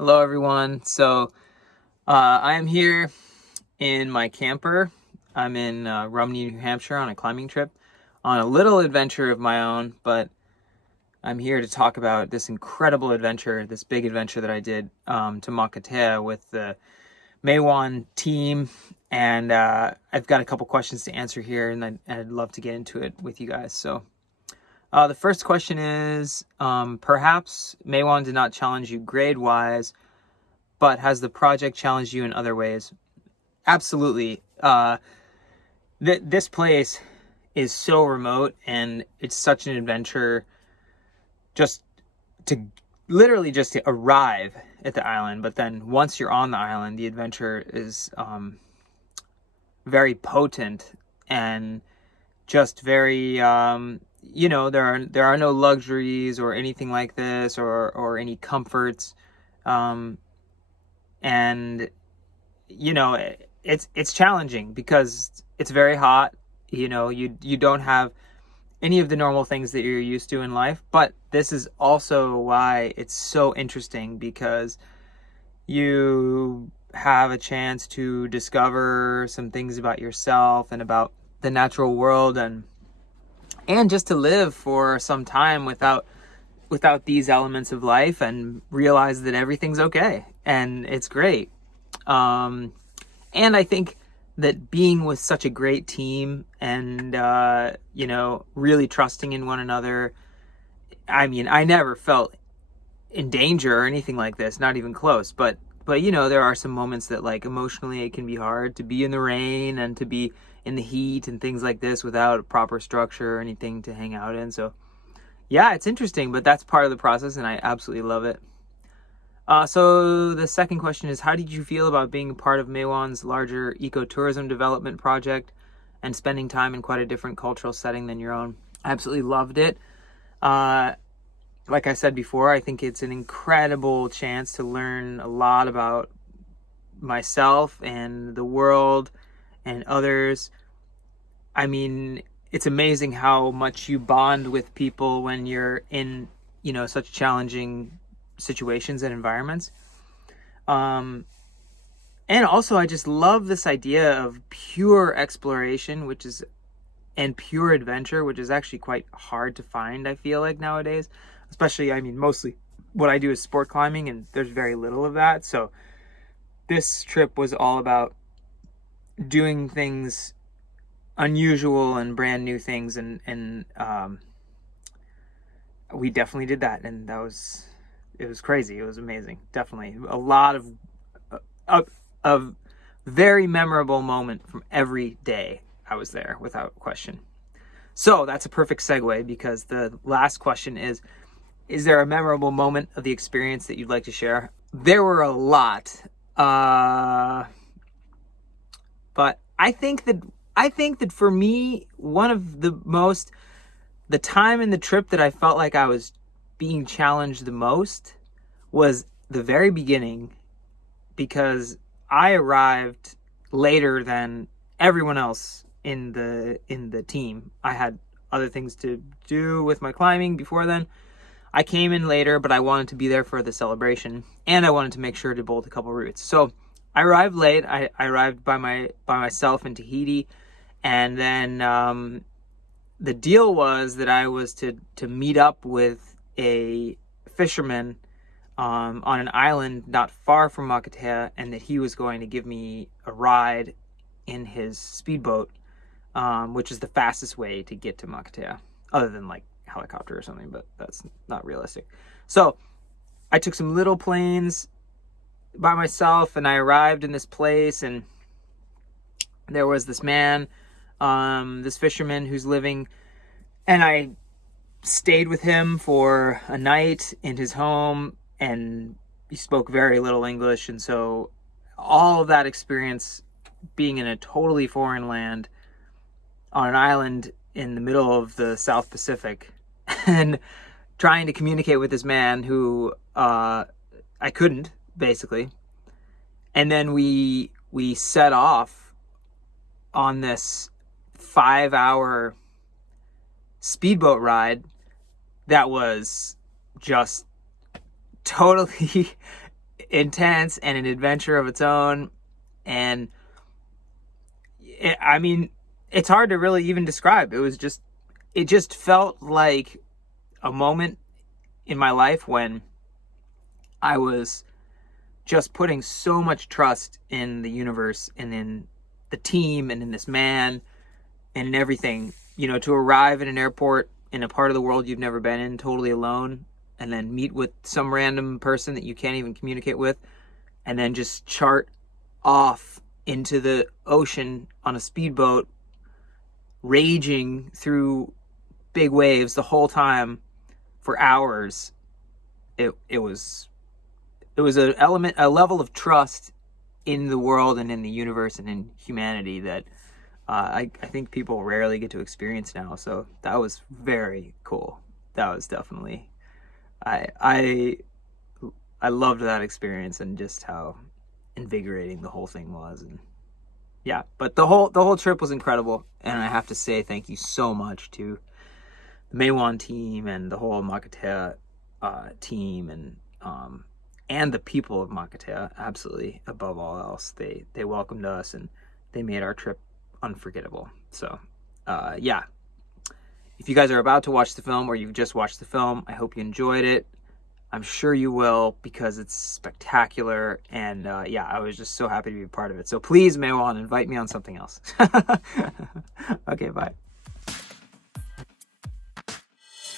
Hello, everyone. I am here in my camper. I'm in Rumney, New Hampshire on a climbing trip on a little adventure of my own, but I'm here to talk about this incredible adventure, this big adventure that I did to Makatea with the Maywan team. And I've got a couple questions to answer here, and I'd love to get into it with you guys. The first question is, perhaps Maywan did not challenge you grade-wise, but has the project challenged you in other ways? Absolutely. This place is so remote, and it's such an adventure just to arrive at the island. But then once you're on the island, the adventure is very potent and just very, there are no luxuries or anything like this or any comforts. And it's challenging because it's very hot. You don't have any of the normal things that you're used to in life, but this is also why it's so interesting, because you have a chance to discover some things about yourself and about the natural world, and just to live for some time without these elements of life and realize that everything's okay and it's great. And I think that being with such a great team and, really trusting in one another, I never felt in danger or anything like this, not even close, but there are some moments that, like, emotionally it can be hard to be in the rain and to be in the heat and things like this without a proper structure or anything to hang out in. So yeah, it's interesting, but that's part of the process, and I absolutely love it. So the second question is, how did you feel about being a part of Maywan's larger ecotourism development project and spending time in quite a different cultural setting than your own? I absolutely loved it. Like I said before, I think it's an incredible chance to learn a lot about myself and the world and others. It's amazing how much you bond with people when you're in, such challenging situations and environments. And also, I just love this idea of pure exploration, and pure adventure, which is actually quite hard to find, I feel like, nowadays. Especially, mostly what I do is sport climbing, and there's very little of that. So this trip was all about doing things unusual and brand new things, and we definitely did that, and it was crazy. It was amazing. Definitely a lot of very memorable moment from every day I was there, without question. So that's a perfect segue, because the last question is there a memorable moment of the experience that you'd like to share? There were a lot, but I think that for me, one of the time in the trip that I felt like I was being challenged the most was the very beginning, because I arrived later than everyone else in the team. I had other things to do with my climbing before then. I came in later, but I wanted to be there for the celebration, and I wanted to make sure to bolt a couple routes. So I arrived late. I arrived by myself in Tahiti, and then the deal was that I was to meet up with a fisherman on an island not far from Makatea, and that he was going to give me a ride in his speedboat, which is the fastest way to get to Makatea, other than like helicopter or something, but that's not realistic. So I took some little planes by myself, and I arrived in this place, and there was this man, this fisherman who's living, and I stayed with him for a night in his home, and he spoke very little English. And so all of that experience, being in a totally foreign land on an island in the middle of the South Pacific, and trying to communicate with this man who I couldn't, basically. And then we set off on this 5-hour speedboat ride that was just totally intense and an adventure of its own. And I mean, it's hard to really even describe. It just felt like a moment in my life when I was just putting so much trust in the universe and in the team and in this man and in everything, to arrive at an airport in a part of the world you've never been in, totally alone, and then meet with some random person that you can't even communicate with, and then just chart off into the ocean on a speedboat, raging through big waves the whole time for hours. It was a level of trust in the world and in the universe and in humanity that I think people rarely get to experience now. So that was very cool. That was definitely, I loved that experience and just how invigorating the whole thing was. And yeah, but the whole trip was incredible. And I have to say thank you so much to the Maewan team and the whole Makatea team and the people of Makatea. Absolutely, above all else, they welcomed us and they made our trip unforgettable. So yeah, if you guys are about to watch the film or you've just watched the film, I hope you enjoyed it. I'm sure you will, because it's spectacular. And yeah, I was just so happy to be a part of it. So please, Maewan, invite me on something else. Okay, bye.